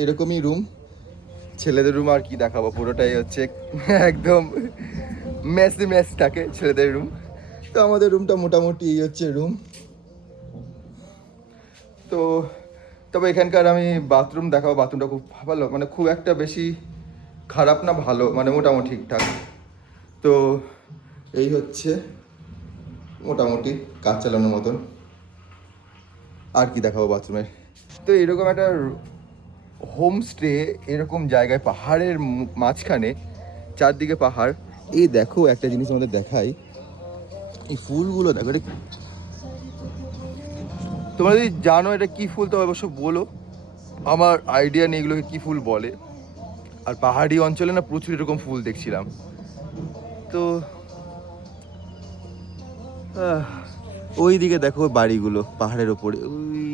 এরকমই রুম, ছেলেদের রুম আর কি দেখাবো, পুরোটাই হচ্ছে একদম মেসি থাকে ছেলেদের রুম। তো আমাদের রুমটা মোটামুটি এই হচ্ছে রুম। তো তবে এখানকার আমি বাথরুম দেখাবো, বাথরুমটা খুব ভালো, মানে খুব একটা বেশি খারাপ না, ভালো, মানে মোটামুটি ঠিকঠাক। তো এই হচ্ছে মোটামুটি কাজ চালানোর মতন। আর কি দেখাবো বাথরুমের। তো এরকম একটা হোমস্টে এরকম জায়গায় পাহাড়ের মাঝখানে, চারদিকে পাহাড়। এই দেখো একটা জিনিস আমাদের দেখাই, এই ফুলগুলো দেখো, এটা তোমরা যদি জানো এটা কি ফুল তো অবশ্য বলো, আমার আইডিয়া নেই এগুলোকে কি ফুল বলে। আর পাহাড়ি অঞ্চলে না প্রচুর এরকম ফুল দেখছিলাম। তো ওই দিকে দেখো বাড়িগুলো পাহাড়ের ওপরে, ওই